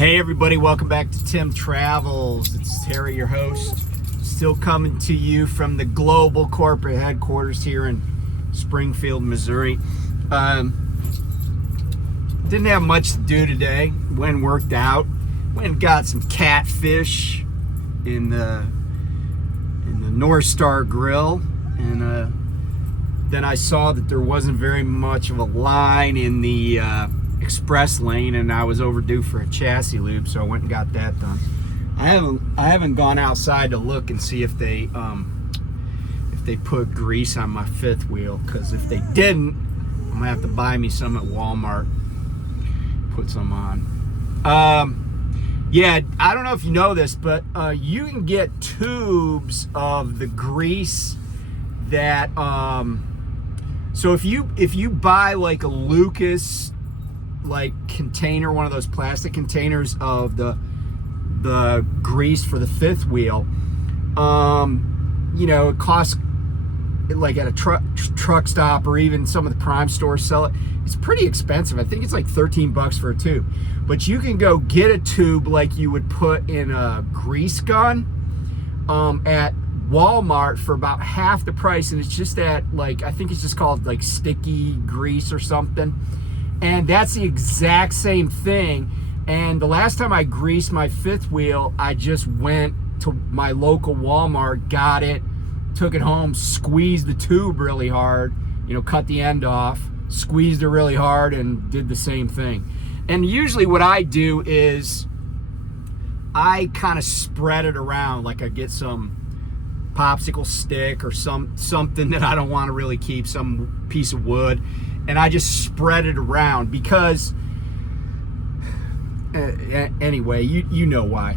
Hey everybody, welcome back to Tim Travels. It's Terry, your host, still coming to you from the global corporate headquarters here in Springfield, Missouri. Didn't have much to do today. Went and worked out. Went and got some catfish in the North Star Grill, and then I saw that there wasn't very much of a line in the express lane, and I was overdue for a chassis lube, so I went and got that done. I haven't gone outside to look and see if they put grease on my fifth wheel, because if they didn't, I'm gonna have to buy me some at Walmart. Put some on. Yeah, I don't know if you know this, but you can get tubes of the grease that so if you buy like a Lucas like container, one of those plastic containers of the grease for the fifth wheel, you know, it costs, like at a truck stop or even some of the Prime stores sell it, it's pretty expensive. I think it's like 13 bucks for a tube, but you can go get a tube like you would put in a grease gun at Walmart for about half the price, and it's just that, like, I think it's just called like sticky grease or something, and that's the exact same thing. And the last time I greased my fifth wheel, I just went to my local Walmart, got it, took it home, squeezed the tube really hard, you know, cut the end off, squeezed it really hard, and did the same thing. And usually what I do is I kind of spread it around, like I get some popsicle stick or something that I don't want to really keep, some piece of wood, and I just spread it around, because anyway, you know why.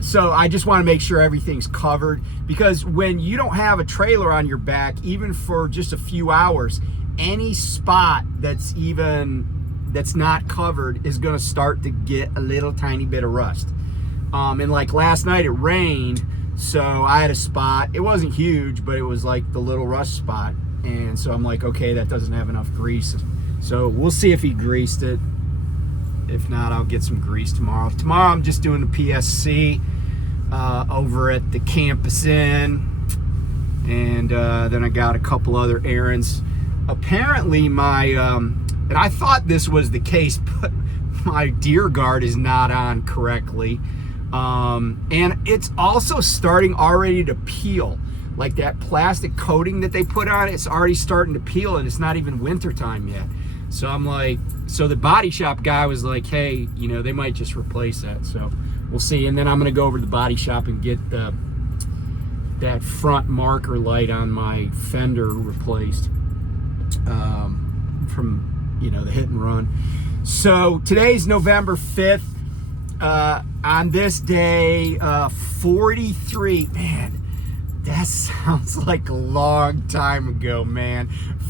So I just want to make sure everything's covered, because when you don't have a trailer on your back, even for just a few hours, any spot that's not covered is going to start to get a little tiny bit of rust. And like last night it rained, so I had a spot. It wasn't huge, but it was like the little rust spot. And so I'm like, okay, that doesn't have enough grease. So we'll see if he greased it. If not, I'll get some grease tomorrow. Tomorrow I'm just doing the PSC over at the Campus Inn. And then I got a couple other errands. Apparently my, and I thought this was the case, but my deer guard is not on correctly. And it's also starting already to peel. Like that plastic coating that they put on it, it's already starting to peel, and it's not even winter time yet. So I'm like, so the body shop guy was like, hey, you know, they might just replace that. So we'll see. And then I'm gonna go over to the body shop and get that front marker light on my fender replaced from, you know, the hit and run. So today's November 5th. On this day, 43, man, that sounds like a long time ago, man.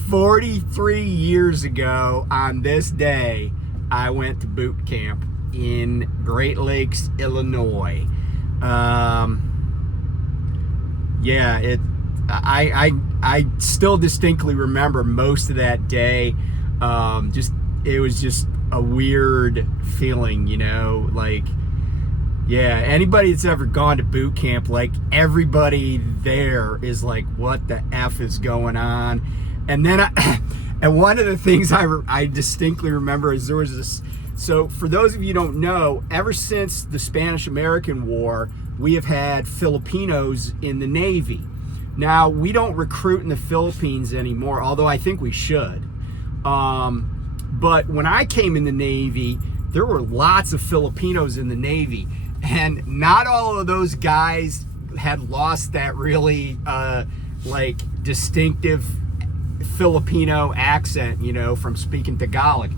43 years ago on this day, I went to boot camp in Great Lakes, Illinois. Yeah, I still distinctly remember most of that day. It was just a weird feeling, you know, like, yeah, anybody that's ever gone to boot camp, like, everybody there is like, what the F is going on? And then and one of the things I distinctly remember is there was this, so for those of you who don't know, ever since the Spanish-American War, we have had Filipinos in the Navy. Now, we don't recruit in the Philippines anymore, although I think we should. But when I came in the Navy, there were lots of Filipinos in the Navy, and not all of those guys had lost that really like distinctive Filipino accent, you know, from speaking Tagalog.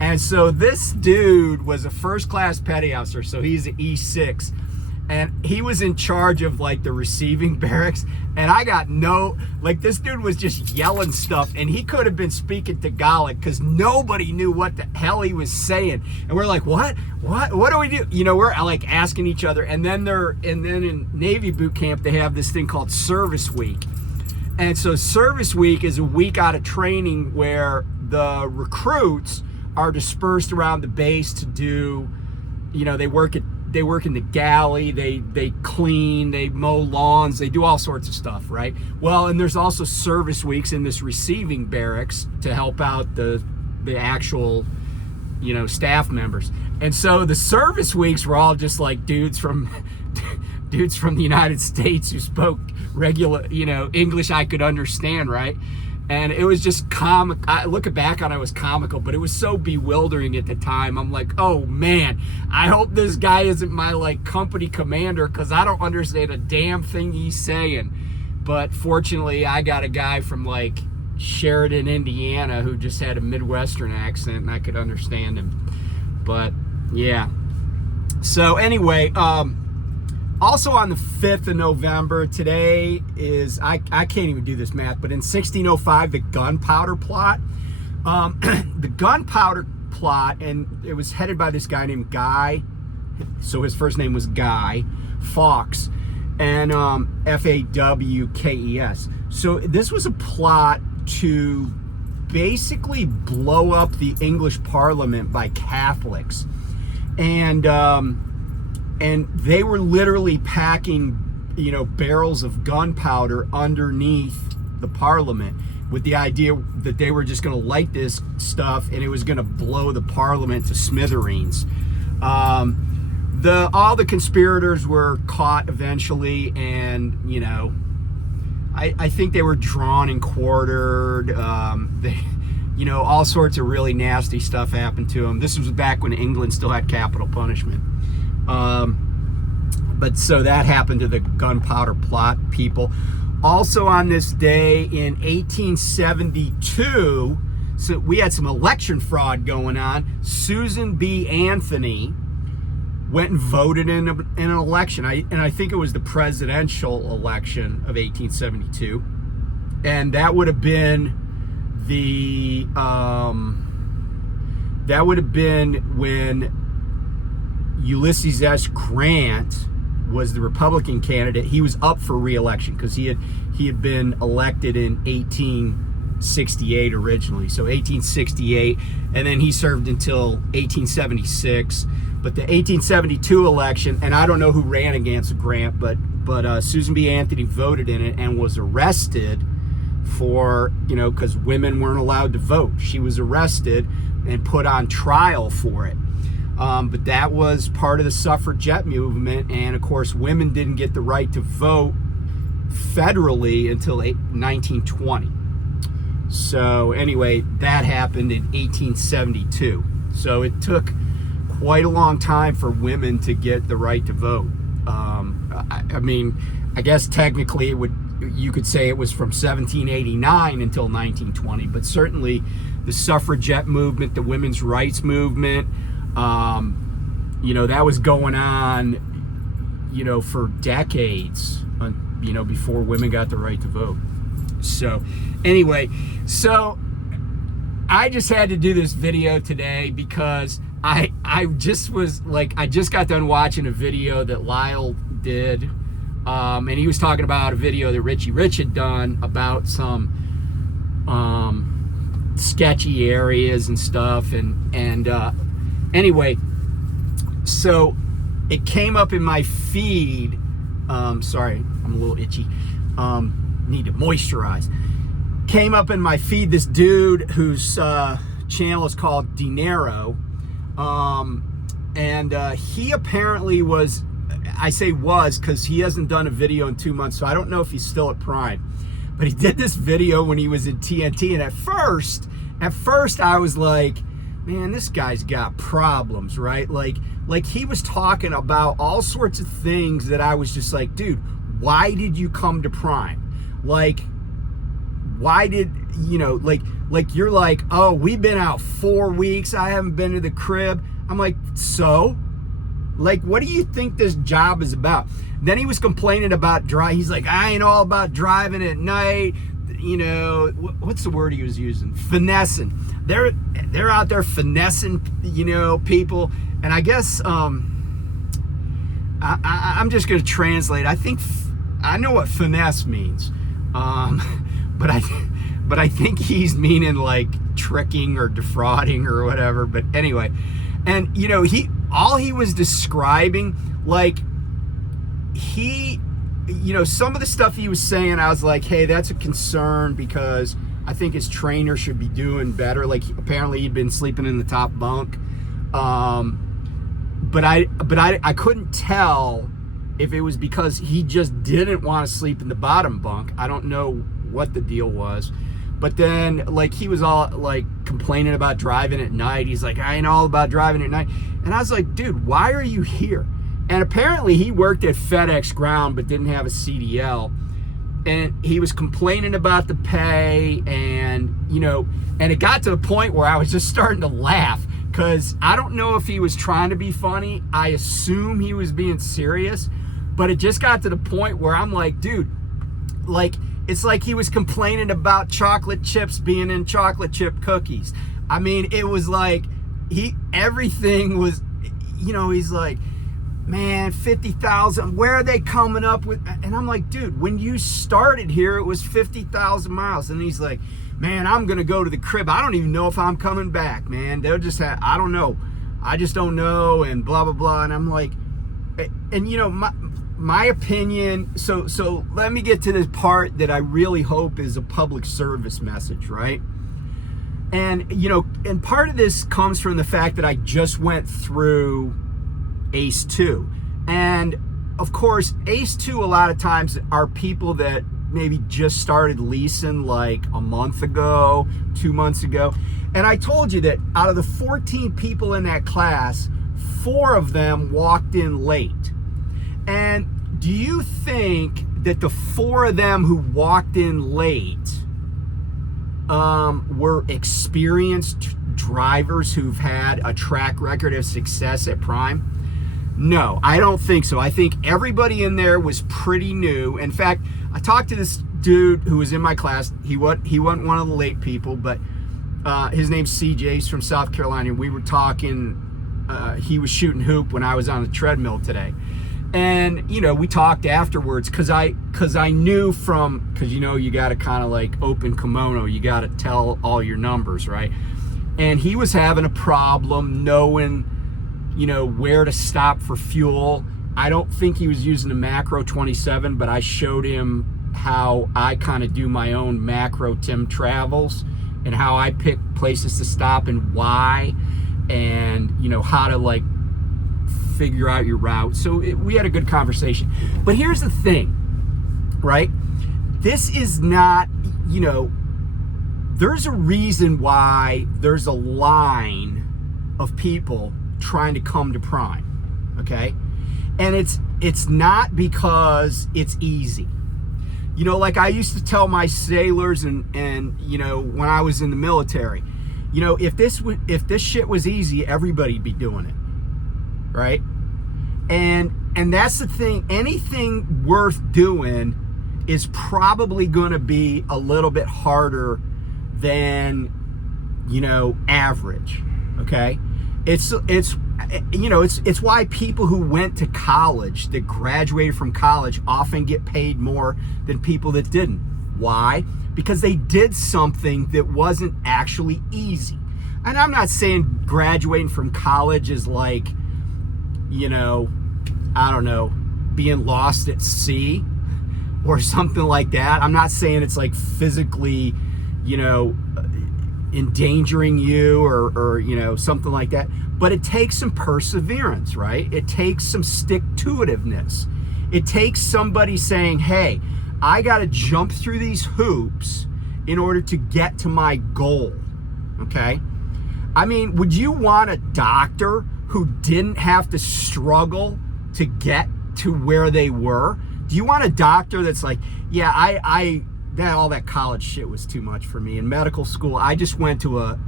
And so this dude was a first-class petty officer, so he's an E6, and he was in charge of like the receiving barracks, and I got no, like, this dude was just yelling stuff, and he could have been speaking Tagalog because nobody knew what the hell he was saying. And we're like, what do we do? You know, we're like asking each other. And then in Navy boot camp, they have this thing called Service Week. And so Service Week is a week out of training where the recruits are dispersed around the base to do you know, they work in the galley, they clean, they mow lawns, they do all sorts of stuff, right? Well, and there's also service weeks in this receiving barracks to help out the actual, you know, staff members. And so the service weeks were all just like dudes from the United States who spoke regular, you know, English I could understand, right? And it was just comic. Looking back on it, was comical, but it was so bewildering at the time. I'm like, oh man, I hope this guy isn't my like company commander, because I don't understand a damn thing he's saying. But fortunately, I got a guy from like Sheridan, Indiana, who just had a Midwestern accent, and I could understand him. But yeah. So anyway, also on the 5th of November, today is, I can't even do this math, but in 1605, the gunpowder plot. The gunpowder plot, and it was headed by this guy named Guy, so his first name was Guy Fawkes, and Fawkes. So this was a plot to basically blow up the English Parliament by Catholics. And they were literally packing, you know, barrels of gunpowder underneath the Parliament with the idea that they were just going to light this stuff and it was going to blow the Parliament to smithereens. All the conspirators were caught eventually, and you know, I think they were drawn and quartered. You know, all sorts of really nasty stuff happened to them. This was back when England still had capital punishment. But so that happened to the gunpowder plot people. Also on this day in 1872, so we had some election fraud going on. Susan B. Anthony went and voted in an election. I think it was the presidential election of 1872. And that would have been when Ulysses S. Grant was the Republican candidate. He was up for re-election because he had been elected in 1868 originally. So 1868, and then he served until 1876. But the 1872 election, and I don't know who ran against Grant, but Susan B. Anthony voted in it and was arrested for, you know, because women weren't allowed to vote. She was arrested and put on trial for it. But that was part of the suffragette movement, and of course women didn't get the right to vote federally until 1920. So anyway, that happened in 1872. So it took quite a long time for women to get the right to vote. I mean, I guess technically you could say it was from 1789 until 1920, but certainly the suffragette movement, the women's rights movement, you know, that was going on, you know, for decades, you know, before women got the right to vote. So anyway, so I just had to do this video today because I just was like, I just got done watching a video that Lyle did, and he was talking about a video that Richie Rich had done about some sketchy areas and stuff, and anyway, so it came up in my feed. Sorry, I'm a little itchy. Need to moisturize. Came up in my feed this dude whose channel is called Dinero, and he apparently was, I say was because he hasn't done a video in 2 months, so I don't know if he's still at Prime. But he did this video when he was in TNT, and at first I was like, man, this guy's got problems, right? Like he was talking about all sorts of things that I was just like, dude, why did you come to Prime? Like, why did, you know, like you're like, oh, we've been out 4 weeks, I haven't been to the crib. I'm like, so? Like, what do you think this job is about? Then he was complaining about he's like, I ain't all about driving at night. You know, what's the word he was using? Finessing. They're out there finessing, you know, people. And I guess I'm just going to translate. I think I know what finesse means, but but I think he's meaning like tricking or defrauding or whatever. But anyway, and you know, all he was describing, like he, you know, some of the stuff he was saying, I was like, hey, that's a concern because I think his trainer should be doing better. Like apparently he'd been sleeping in the top bunk. But I couldn't tell if it was because he just didn't want to sleep in the bottom bunk. I don't know what the deal was. But then, like, he was all, like, complaining about driving at night. He's like, I ain't all about driving at night. And I was like, dude, why are you here? And apparently he worked at FedEx Ground but didn't have a CDL. And he was complaining about the pay and, you know, and it got to the point where I was just starting to laugh because I don't know if he was trying to be funny. I assume he was being serious. But it just got to the point where I'm like, dude, like, it's like he was complaining about chocolate chips being in chocolate chip cookies. I mean, it was like everything was, you know, he's like, man, 50,000, where are they coming up with? And I'm like, dude, when you started here, it was 50,000 miles. And he's like, man, I'm going to go to the crib. I don't even know if I'm coming back, man. They'll just have, I don't know. I just don't know, and blah, blah, blah. And I'm like, and you know, my opinion, so let me get to this part that I really hope is a public service message, right? And, you know, and part of this comes from the fact that I just went through ACE 2. And, of course, ACE 2 a lot of times are people that maybe just started leasing like a month ago, 2 months ago. And I told you that out of the 14 people in that class, 4 of them walked in late. And do you think that the 4 of them who walked in late were experienced drivers who've had a track record of success at Prime? No, I don't think so. I think everybody in there was pretty new. In fact, I talked to this dude who was in my class. He wasn't one of the late people, but his name's CJ. He's from South Carolina. We were talking. He was shooting hoop when I was on the treadmill today. And, you know, we talked afterwards because I knew because, you know, you got to kind of like open kimono. You got to tell all your numbers, right? And he was having a problem knowing, you know, where to stop for fuel. I don't think he was using a Macro 27, but I showed him how I kind of do my own Macro Tim Travels and how I pick places to stop and why, and, you know, how to like figure out your route. So we had a good conversation. But here's the thing, right? This is not, you know, there's a reason why there's a line of people trying to come to Prime, okay? And it's not because it's easy. You know, like I used to tell my sailors and you know, when I was in the military, you know, if this shit was easy, everybody'd be doing it. Right? And that's the thing. Anything worth doing is probably going to be a little bit harder than, you know, average. Okay? It's you know, it's why people who went to college, that graduated from college, often get paid more than people that didn't. Why? Because they did something that wasn't actually easy. And I'm not saying graduating from college is like, you know, I don't know, being lost at sea or something like that. I'm not saying it's like physically, you know, endangering you or you know, something like that. But it takes some perseverance, right? It takes some stick-to-itiveness. It takes somebody saying, hey, I got to jump through these hoops in order to get to my goal, okay? I mean, would you want a doctor who didn't have to struggle to get to where they were? Do you want a doctor that's like, yeah, all that college shit was too much for me. In medical school, I just went to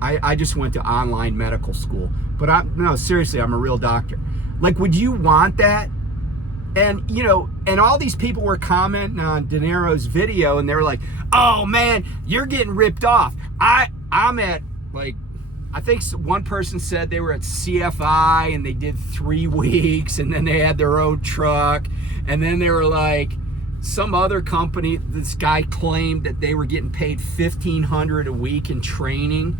I just went to online medical school. But no, seriously, I'm a real doctor. Like, would you want that? And, you know, and all these people were commenting on De Niro's video, and they were like, oh man, you're getting ripped off. I'm at, like, I think one person said they were at CFI and they did 3 weeks, and then they had their own truck, and then they were like, some other company, this guy claimed that they were getting paid $1,500 a week in training.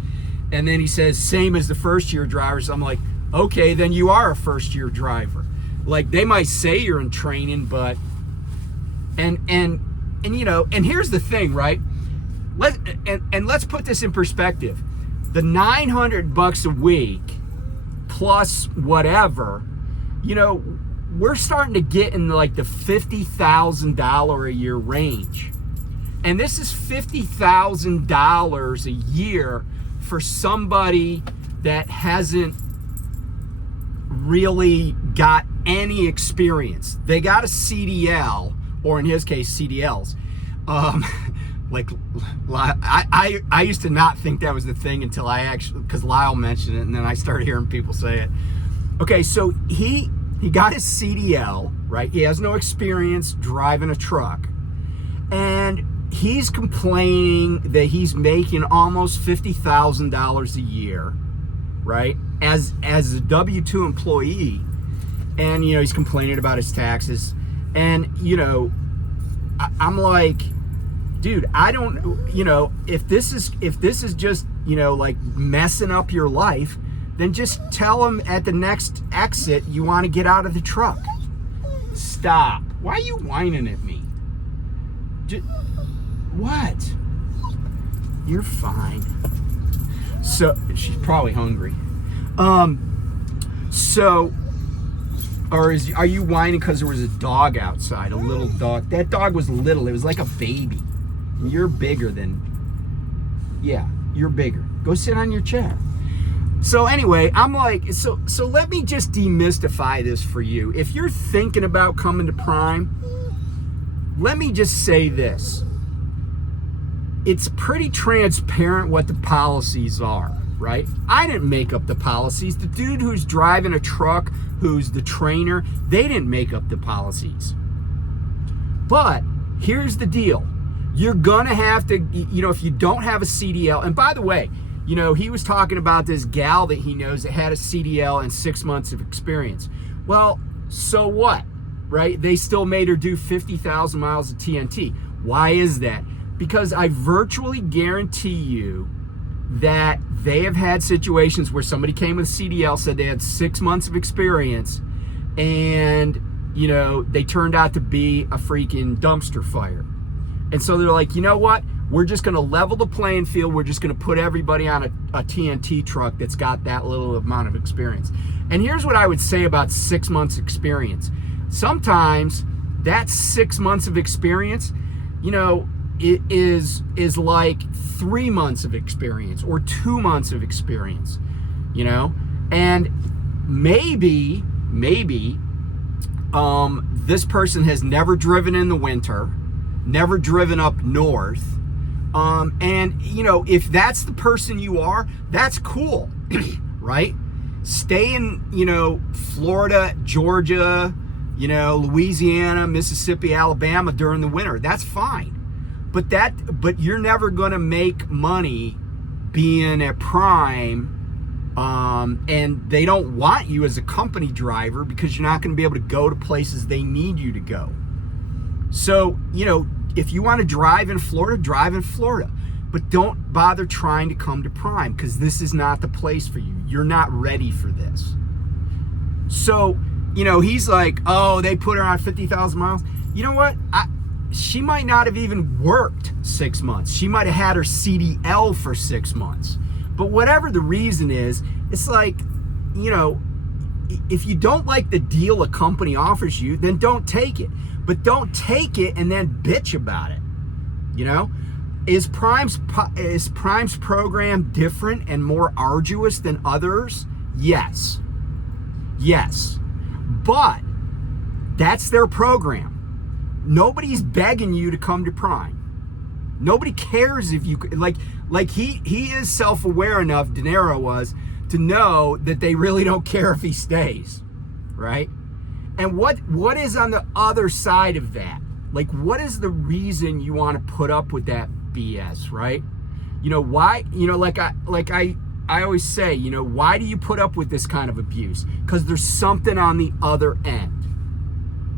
And then he says, same as the first year drivers. I'm like, okay, then you are a first year driver. Like, they might say you're in training, but, and you know, and here's the thing, right? Let's put this in perspective. The $900 a week plus whatever, you know, we're starting to get in like the $50,000 a year range. And this is $50,000 a year for somebody that hasn't really got any experience. They got a CDL, or in his case, CDLs. Like, I used to not think that was the thing until I actually, because Lyle mentioned it, and then I started hearing people say it. Okay, so he got his CDL, right? He has no experience driving a truck. And he's complaining that he's making almost $50,000 a year, right? As a W-2 employee. And, you know, he's complaining about his taxes. And, you know, I'm like, dude, I don't, you know, if this is just, you know, like messing up your life, then just tell him at the next exit you want to get out of the truck. Stop. Why are you whining at me? What? You're fine. So, she's probably hungry. So, or are you whining because there was a dog outside, a little dog? That dog was little. It was like a baby. And you're bigger than, yeah, you're bigger. Go sit on your chair. So anyway, I'm like, so let me just demystify this for you. If you're thinking about coming to Prime, let me just say this. It's pretty transparent what the policies are, right? I didn't make up the policies. The dude who's driving a truck, who's the trainer, they didn't make up the policies. But here's the deal. You're gonna have to, you know, if you don't have a CDL, and by the way, you know, he was talking about this gal that he knows that had a CDL and 6 months of experience. Well, so what, right? They still made her do 50,000 miles of TNT. Why is that? Because I virtually guarantee you that they have had situations where somebody came with a CDL, said they had 6 months of experience, and, you know, they turned out to be a freaking dumpster fire. And so they're like, you know what? We're just going to level the playing field. We're just going to put everybody on a TNT truck that's got that little amount of experience. And here's what I would say about 6 months experience. Sometimes that 6 months of experience, you know, it is like 3 months of experience or 2 months of experience, you know? And maybe this person has never driven in the winter, never driven up north. And, you know, if that's the person you are, that's cool, right? Stay in, you know, Florida, Georgia, you know, Louisiana, Mississippi, Alabama during the winter. That's fine. But you're never going to make money being at Prime, and they don't want you as a company driver because you're not going to be able to go to places they need you to go. So, you know, if you want to drive in Florida, but don't bother trying to come to Prime because this is not the place for you. You're not ready for this. So, you know, he's like, oh, they put her on 50,000 miles. You know what? She might not have even worked 6 months. She might have had her CDL for 6 months. But whatever the reason is, it's like, you know, if you don't like the deal a company offers you, then don't take it. But don't take it and then bitch about it. You know, is Prime's program different and more arduous than others? Yes, but that's their program. Nobody's begging you to come to Prime. Nobody cares if you like. He is self-aware enough, De Niro was, to know that they really don't care if he stays, right? And what is on the other side of that? Like, what is the reason you want to put up with that BS, right? You know, why, you know, like I always say, you know, why do you put up with this kind of abuse? Because there's something on the other end.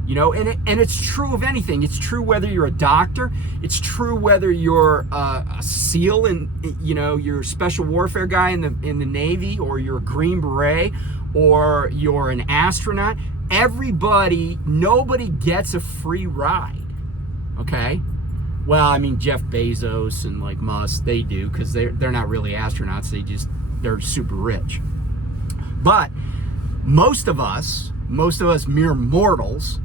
You know, and it's true of anything. It's true whether you're a doctor. It's true whether you're a SEAL and, you know, you're a special warfare guy in the Navy, or you're a Green Beret, or you're an astronaut. Nobody gets a free ride. Okay? Well, I mean, Jeff Bezos and like Musk, they do, because they're not really astronauts. They're super rich. But most of us mere mortals,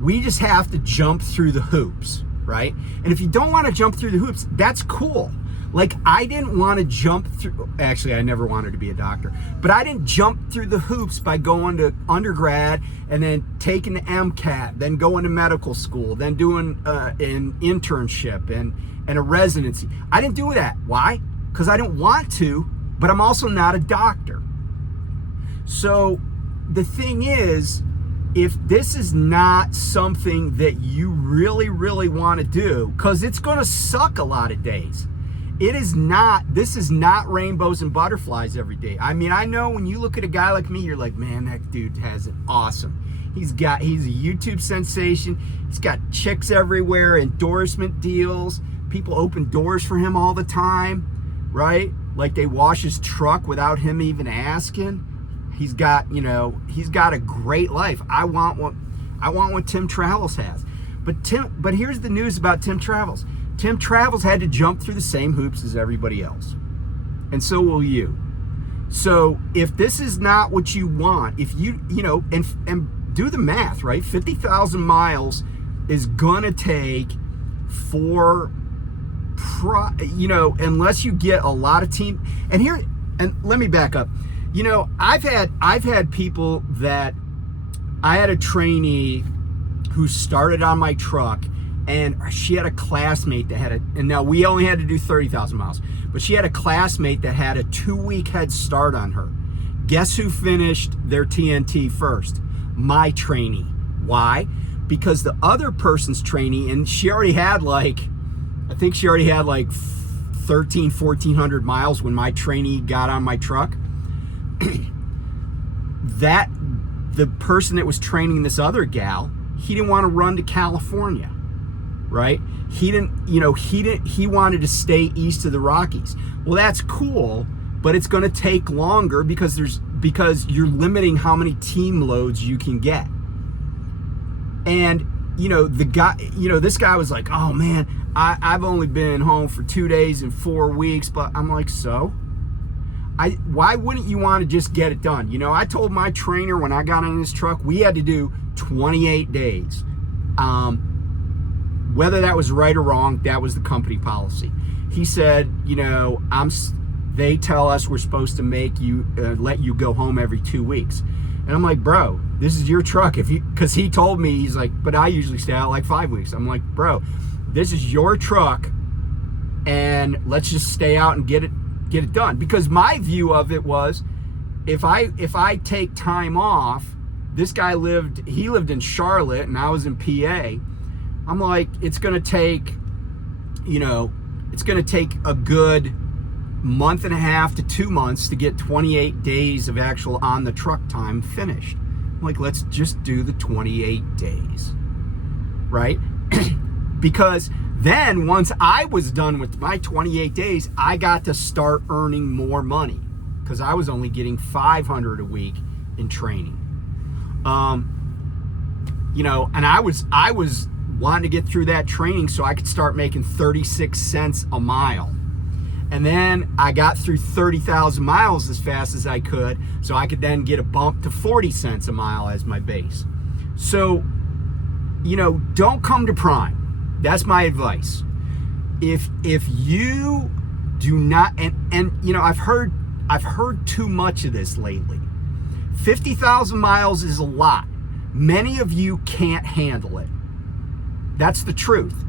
we just have to jump through the hoops, right? And if you don't want to jump through the hoops, that's cool. Like, I didn't want to jump through, actually, I never wanted to be a doctor, but I didn't jump through the hoops by going to undergrad and then taking the MCAT, then going to medical school, then doing an internship and a residency. I didn't do that. Why? Because I didn't want to, but I'm also not a doctor. So the thing is, if this is not something that you really, really want to do, because it's going to suck a lot of days. This is not rainbows and butterflies every day. I mean, I know when you look at a guy like me, you're like, man, that dude has it awesome. He's a YouTube sensation. He's got chicks everywhere, endorsement deals. People open doors for him all the time, right? Like they wash his truck without him even asking. He's got a great life. I want what Tim Travels has. But here's the news about Tim Travels. Tim Travels had to jump through the same hoops as everybody else. And so will you. So if this is not what you want, if you know, and do the math, right? 50,000 miles is gonna take unless you get a lot of team. And let me back up. You know, I've had people that, I had a trainee who started on my truck, and she had a classmate that and now we only had to do 30,000 miles, but she had a classmate that had a 2-week head start on her. Guess who finished their TNT first? My trainee. Why? Because the other person's trainee, and she already had like 1,400 miles when my trainee got on my truck. That the person that was training this other gal, he didn't want to run to California, right? He wanted to stay east of the Rockies. Well, that's cool, but it's going to take longer because you're limiting how many team loads you can get. And this guy was like, oh man, I've only been home for 2 days and 4 weeks, but I'm like, so? Why wouldn't you want to just get it done? You know, I told my trainer when I got in this truck, we had to do 28 days. Whether that was right or wrong, that was the company policy. He said, you know, they tell us we're supposed to make you, let you go home every 2 weeks. And I'm like, bro, this is your truck. Because he told me, he's like, but I usually stay out like 5 weeks. I'm like, bro, this is your truck, and let's just stay out and get it done. Because my view of it was, if I take time off, this guy lived in Charlotte and I was in PA. I'm like, it's gonna take a good month and a half to 2 months to get 28 days of actual on the truck time finished. I'm like, let's just do the 28 days, right? Because then once I was done with my 28 days, I got to start earning more money, because I was only getting $500 a week in training. And I was wanting to get through that training so I could start making 36 cents a mile. And then I got through 30,000 miles as fast as I could, so I could then get a bump to 40 cents a mile as my base. So, don't come to Prime. That's my advice. If you do not, and I've heard too much of this lately. 50,000 miles is a lot. Many of you can't handle it. That's the truth.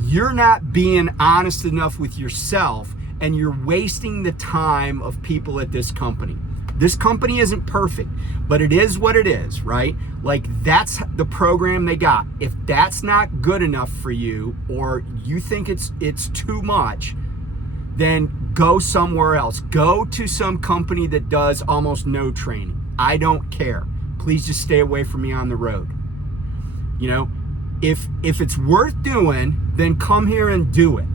You're not being honest enough with yourself, and you're wasting the time of people at this company. This company isn't perfect, but it is what it is, right? Like, that's the program they got. If that's not good enough for you, or you think it's too much, then go somewhere else. Go to some company that does almost no training. I don't care. Please just stay away from me on the road. You know, if it's worth doing, then come here and do it,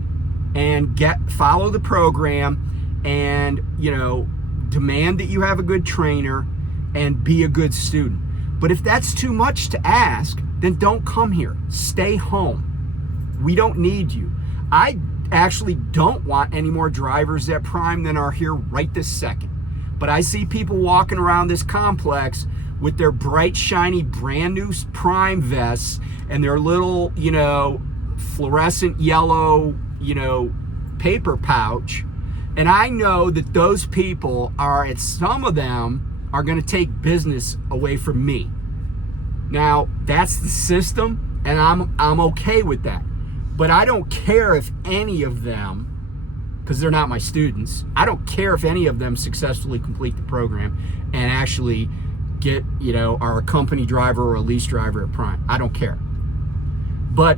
and follow the program, and, you know, demand that you have a good trainer and be a good student. But if that's too much to ask, then don't come here. Stay home. We don't need you. I actually don't want any more drivers at Prime than are here right this second. But I see people walking around this complex with their bright, shiny, brand new Prime vests and their little, you know, fluorescent yellow, you know, paper pouch. And I know that those people some of them are going to take business away from me. Now, that's the system, and I'm okay with that. But I don't care if any of them, because they're not my students, I don't care if any of them successfully complete the program and actually get, you know, are a company driver or a lease driver at Prime. I don't care. But,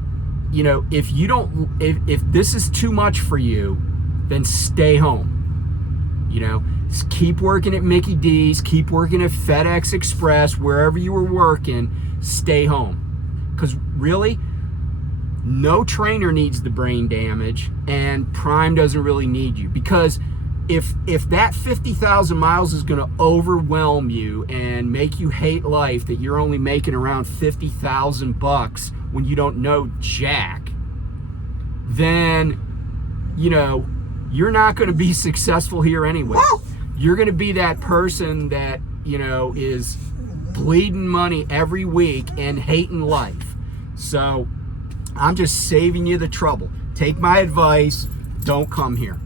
you know, if this is too much for you, then stay home. You know, just keep working at Mickey D's, keep working at FedEx Express, wherever you were working, stay home. Because really, no trainer needs the brain damage, and Prime doesn't really need you. Because if that 50,000 miles is going to overwhelm you and make you hate life, that you're only making around $50,000 when you don't know jack, then, you know, you're not going to be successful here anyway. You're going to be that person that, you know, is bleeding money every week and hating life. So I'm just saving you the trouble. Take my advice. Don't come here.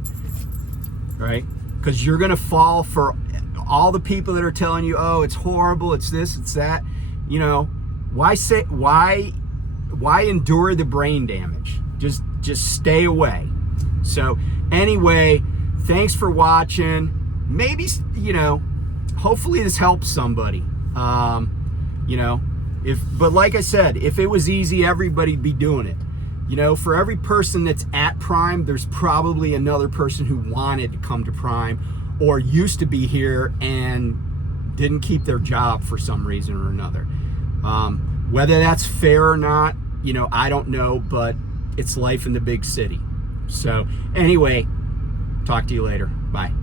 Right? Because you're going to fall for all the people that are telling you, oh, it's horrible, it's this, it's that. You know, why endure the brain damage? Just stay away. So anyway, thanks for watching. Maybe, you know, hopefully this helps somebody. You know, but like I said, if it was easy, everybody'd be doing it. You know, for every person that's at Prime, there's probably another person who wanted to come to Prime or used to be here and didn't keep their job for some reason or another. Whether that's fair or not, you know, I don't know, but it's life in the big city. So anyway, talk to you later. Bye.